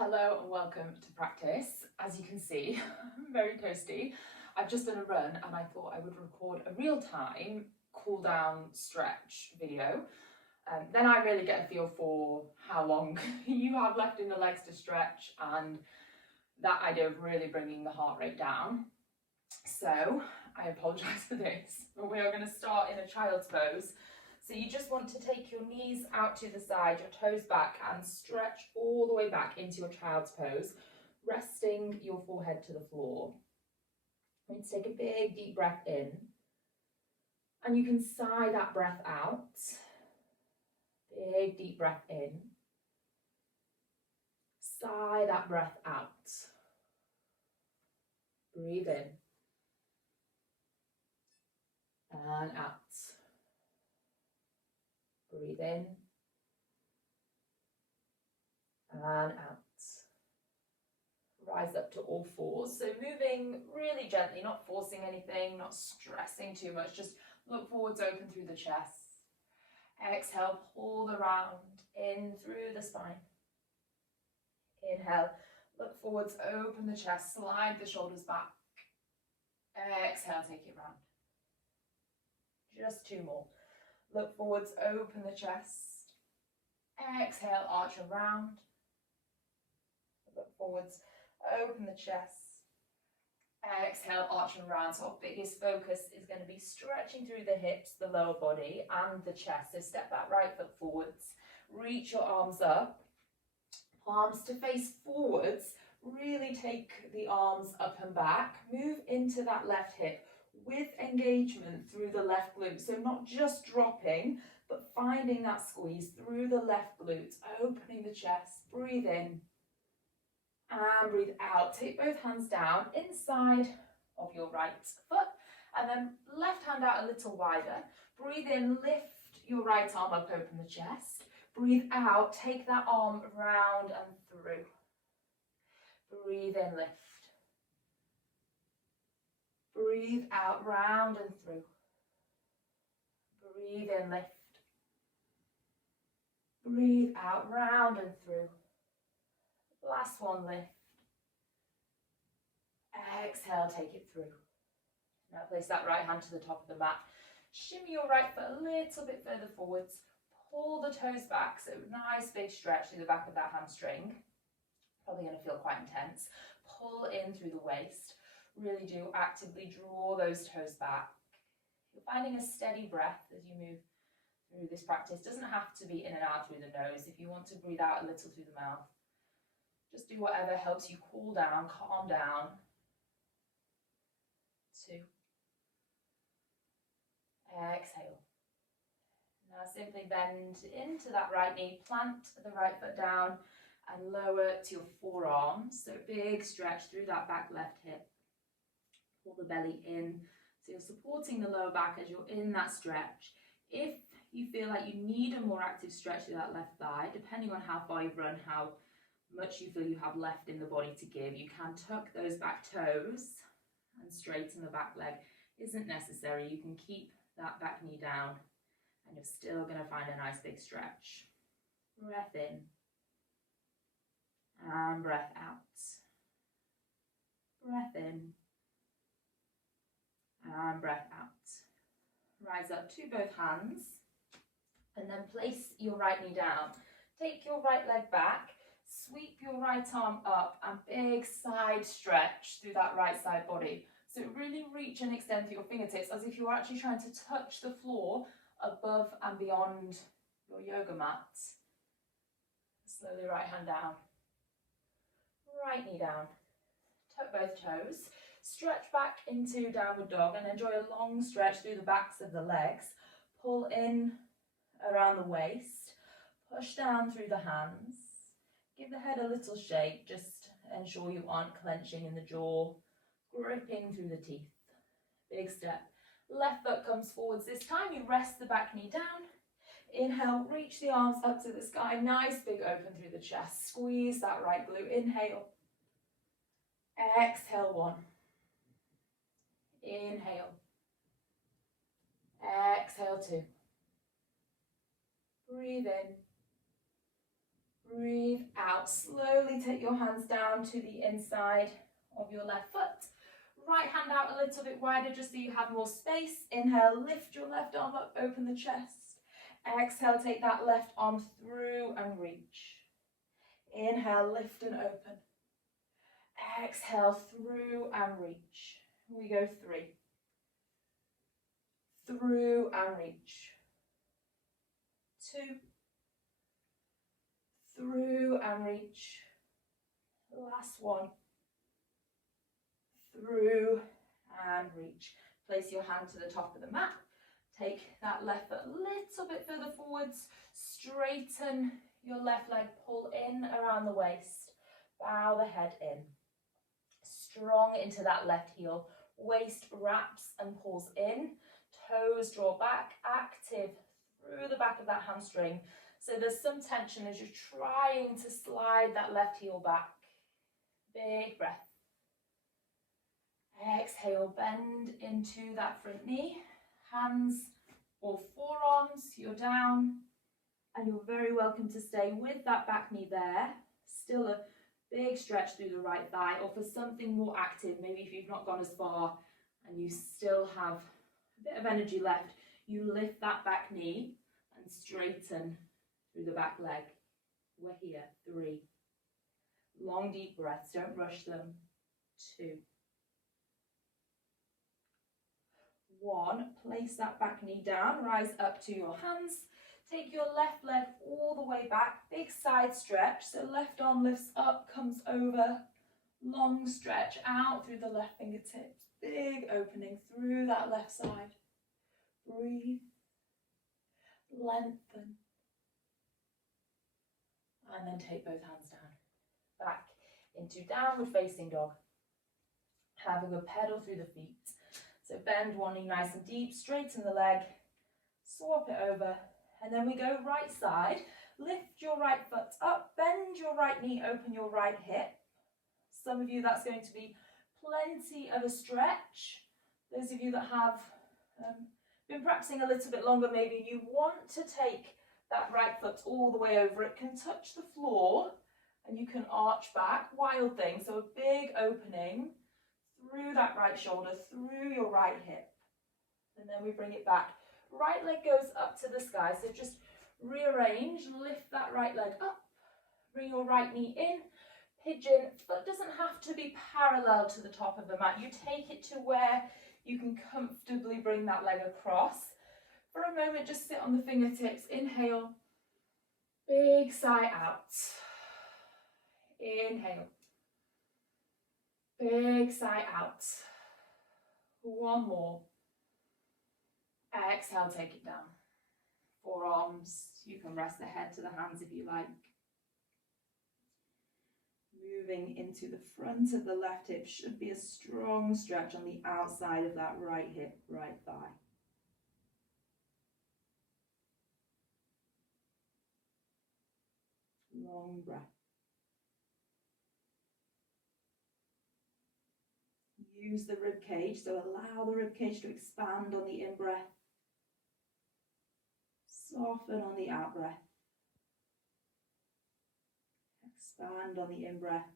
Hello and welcome to practice. As you can see, I'm very toasty. I've just done a run and I thought I would record a real-time cool down stretch video. Then I really get a feel for how long you have left in the legs to stretch and that idea of really bringing the heart rate down. So I apologise for this, but we are going to start in a child's pose. So you just want to take your knees out to the side, your toes back, and stretch all the way back into your child's pose, resting your forehead to the floor. I'm going to take a big deep breath in, and you can sigh that breath out. Big deep breath in. Sigh that breath out. Breathe in. And out. Breathe in. And out. Rise up to all fours. So moving really gently, not forcing anything, not stressing too much. Just look forwards, open through the chest. Exhale, pull the round in through the spine. Inhale, look forwards, open the chest, slide the shoulders back. Exhale, take it round. Just two more. Look forwards, open the chest. Exhale, arch around. Look forwards, open the chest. Exhale, arch around. So our biggest focus is going to be stretching through the hips, the lower body, and the chest. So step that right foot forwards. Reach your arms up. Palms to face forwards. Really take the arms up and back. Move into that left hip with engagement through the left glute. So not just dropping, but finding that squeeze through the left glute, opening the chest. Breathe in and breathe out. Take both hands down inside of your right foot and then left hand out a little wider. Breathe in, lift your right arm up, open the chest. Breathe out, take that arm round and through. Breathe in, lift. Breathe out, round and through. Breathe in, lift. Breathe out, round and through. Last one, lift. Exhale, take it through. Now place that right hand to the top of the mat. Shimmy your right foot a little bit further forwards. Pull the toes back, so nice big stretch through the back of that hamstring. Probably going to feel quite intense. Pull in through the waist. Really do actively draw those toes back. You're finding a steady breath as you move through this practice. Doesn't have to be in and out through the nose. If you want to breathe out a little through the mouth, just do whatever helps you cool down, calm down. 2. Exhale. Now simply bend into that right knee, plant the right foot down and lower to your forearms. So big stretch through that back left hip. Pull the belly in. So you're supporting the lower back as you're in that stretch. If you feel like you need a more active stretch through that left thigh, depending on how far you've run, how much you feel you have left in the body to give, you can tuck those back toes and straighten the back leg. Isn't necessary. You can keep that back knee down and you're still going to find a nice big stretch. Breath in and breath out. Breath in and breath out. Rise up to both hands and then place your right knee down. Take your right leg back, sweep your right arm up and big side stretch through that right side body. So really reach and extend through your fingertips as if you're actually trying to touch the floor above and beyond your yoga mat. Slowly right hand down, right knee down, tuck both toes. Stretch back into downward dog and enjoy a long stretch through the backs of the legs. Pull in around the waist, push down through the hands. Give the head a little shake, just ensure you aren't clenching in the jaw, gripping through the teeth. Big step. Left foot comes forwards. This time you rest the back knee down. Inhale, reach the arms up to the sky. Nice big open through the chest. Squeeze that right glute. Inhale. Exhale, 1. Inhale. Exhale, 2. Breathe in. Breathe out. Slowly take your hands down to the inside of your left foot. Right hand out a little bit wider just so you have more space. Inhale, lift your left arm up, open the chest. Exhale, take that left arm through and reach. Inhale, lift and open. Exhale, through and reach. We go 3. Through and reach. 2. Through and reach. Last one. Through and reach. Place your hand to the top of the mat. Take that left foot a little bit further forwards. Straighten your left leg, pull in around the waist. Bow the head in. Strong into that left heel. Waist wraps and pulls in. Toes draw back, active through the back of that hamstring. So there's some tension as you're trying to slide that left heel back. Big breath. Exhale, bend into that front knee. Hands or forearms, you're down. And you're very welcome to stay with that back knee there. Still a big stretch through the right thigh, or for something more active, maybe if you've not gone as far and you still have a bit of energy left, you lift that back knee and straighten through the back leg. We're here. 3. Long deep breaths, don't rush them. 2. 1. Place that back knee down, rise up to your hands. Take your left leg all the way back, big side stretch. So left arm lifts up, comes over, long stretch out through the left fingertips. Big opening through that left side. Breathe, lengthen. And then take both hands down. Back into downward facing dog. Have a good pedal through the feet. So bend one knee nice and deep, straighten the leg, swap it over. And then we go right side, lift your right foot up, bend your right knee, open your right hip. Some of you that's going to be plenty of a stretch. Those of you that have been practicing a little bit longer, maybe you want to take that right foot all the way over. It can touch the floor and you can arch back, wild thing. So a big opening through that right shoulder, through your right hip. And then we bring it back. Right leg goes up to the sky, so just rearrange, lift that right leg up, bring your right knee in, pigeon. Foot doesn't have to be parallel to the top of the mat. You take it to where you can comfortably bring that leg across. For a moment, just sit on the fingertips. Inhale, big sigh out. Inhale, big sigh out. 1 more. Exhale, take it down. Forearms, you can rest the head to the hands if you like. Moving into the front of the left hip, should be a strong stretch on the outside of that right hip, right thigh. Long breath. Use the rib cage, so allow the rib cage to expand on the in-breath. Soften on the out-breath. Expand on the in-breath.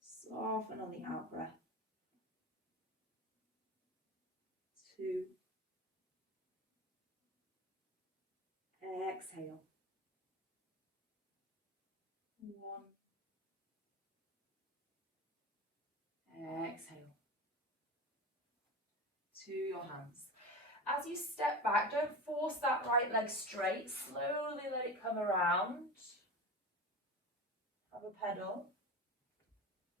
Soften on the out-breath. 2. Exhale. 1. Exhale. To your hands. As you step back, don't force that right leg straight. Slowly let it come around. Have a pedal.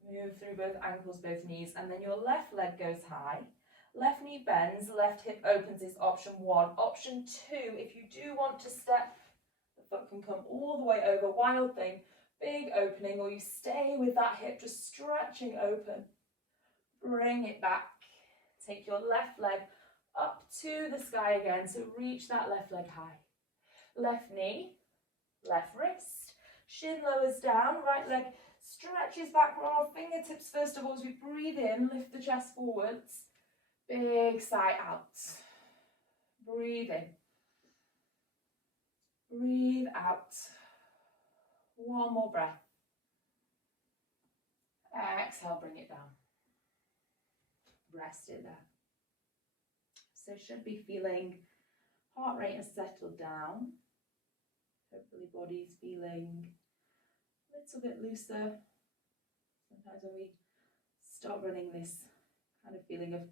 Move through both ankles, both knees, and then your left leg goes high. Left knee bends, left hip opens is option 1. Option 2, if you do want to step, the foot can come all the way over, wild thing, big opening, or you stay with that hip just stretching open. Bring it back. Take your left leg up to the sky again, so reach that left leg high. Left knee, left wrist, shin lowers down, right leg stretches back, roll fingertips first of all as we breathe in, lift the chest forwards. Big sigh out. Breathe in. Breathe out. One more breath. Exhale, bring it down. Rest it there. So should be feeling heart rate has settled down. Hopefully body's feeling a little bit looser. Sometimes when we start running, this kind of feeling of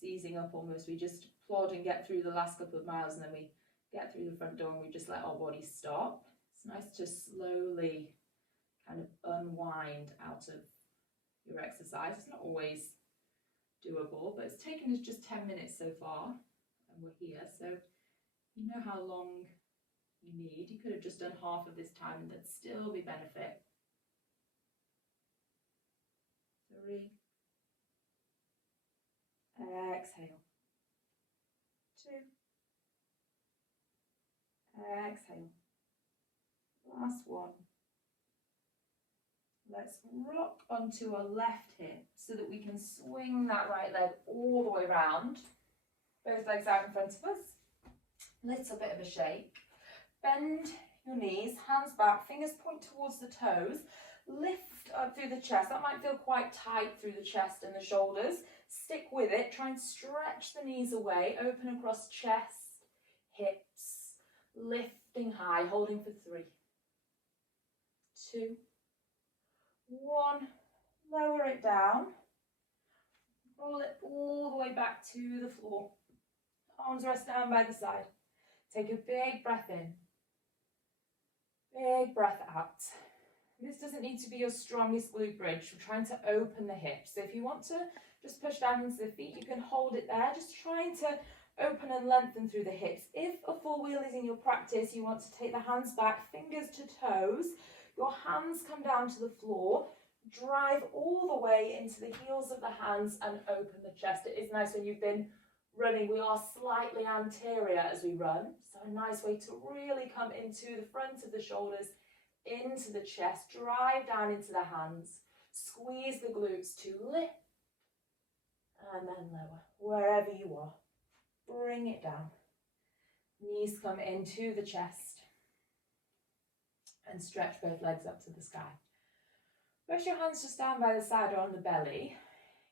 seizing up almost, we just plod and get through the last couple of miles, and then we get through the front door and we just let our body stop. It's nice to slowly kind of unwind out of your exercise. It's not always doable, but it's taken us just 10 minutes so far, and we're here, so you know how long you need. You could have just done half of this time and there'd still be benefit. 3. Exhale. 2. Exhale. Last one. Let's rock onto our left hip so that we can swing that right leg all the way round. Both legs out in front of us. Little bit of a shake. Bend your knees, hands back, fingers point towards the toes. Lift up through the chest. That might feel quite tight through the chest and the shoulders. Stick with it. Try and stretch the knees away. Open across chest, hips. Lifting high, holding for 3. 2. 1. Lower it down. Roll it all the way back to the floor. Arms rest down by the side. Take a big breath in. Big breath out. This doesn't need to be your strongest glute bridge. We're trying to open the hips. So if you want to just push down into the feet, you can hold it there. Just trying to open and lengthen through the hips. If a full wheel is in your practice, you want to take the hands back, fingers to toes. Your hands come down to the floor. Drive all the way into the heels of the hands and open the chest. It is nice when you've been running. We are slightly anterior as we run. So a nice way to really come into the front of the shoulders, into the chest, drive down into the hands, squeeze the glutes to lift, and then lower, wherever you are. Bring it down. Knees come into the chest, and stretch both legs up to the sky. Press your hands just down by the side or on the belly.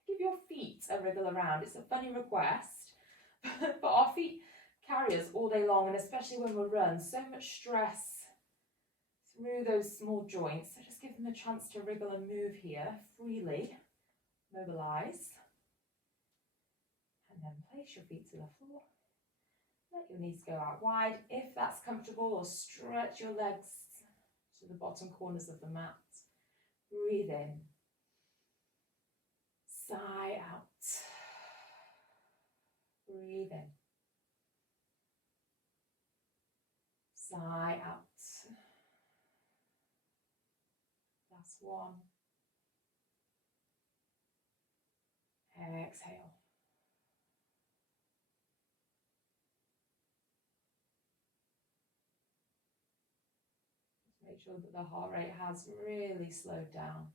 Give your feet a wriggle around. It's a funny request, but our feet carry us all day long, and especially when we run, so much stress through those small joints. So just give them a chance to wriggle and move here freely. Mobilize. And then place your feet to the floor. Let your knees go out wide if that's comfortable, or stretch your legs to the bottom corners of the mat. Breathe in. Sigh out. Breathe in. Sigh out. Last one. Exhale. Make sure that the heart rate has really slowed down.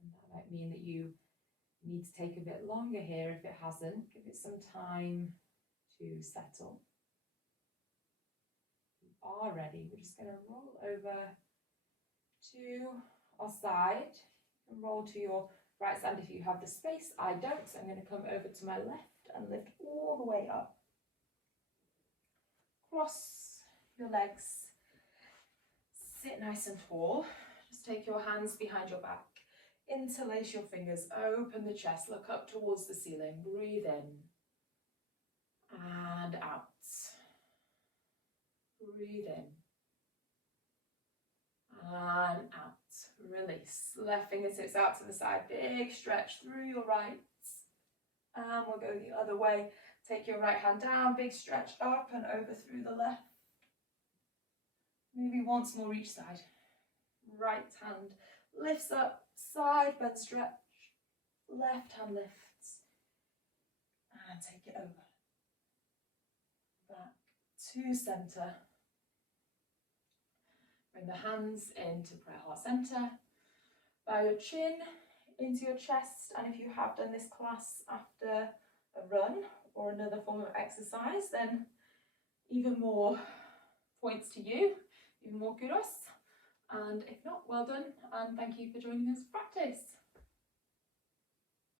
And that might mean that you need to take a bit longer here if it hasn't. Give it some time to settle. You are ready. We're just going to roll over to our side. You can roll to your right side if you have the space. I don't, so I'm going to come over to my left and lift all the way up. Cross your legs. Sit nice and tall. Just take your hands behind your back. Interlace your fingers. Open the chest. Look up towards the ceiling. Breathe in. And out. Breathe in. And out. Release. Left fingertips out to the side. Big stretch through your right. And we'll go the other way. Take your right hand down. Big stretch up and over through the left. Maybe once more each side. Right hand lifts up, side bend stretch. Left hand lifts. And take it over. Back to centre. Bring the hands into prayer heart centre. Bow your chin into your chest. And if you have done this class after a run or another form of exercise, then even more points to you, even more kudos. And if not, well done, and thank you for joining us for practice.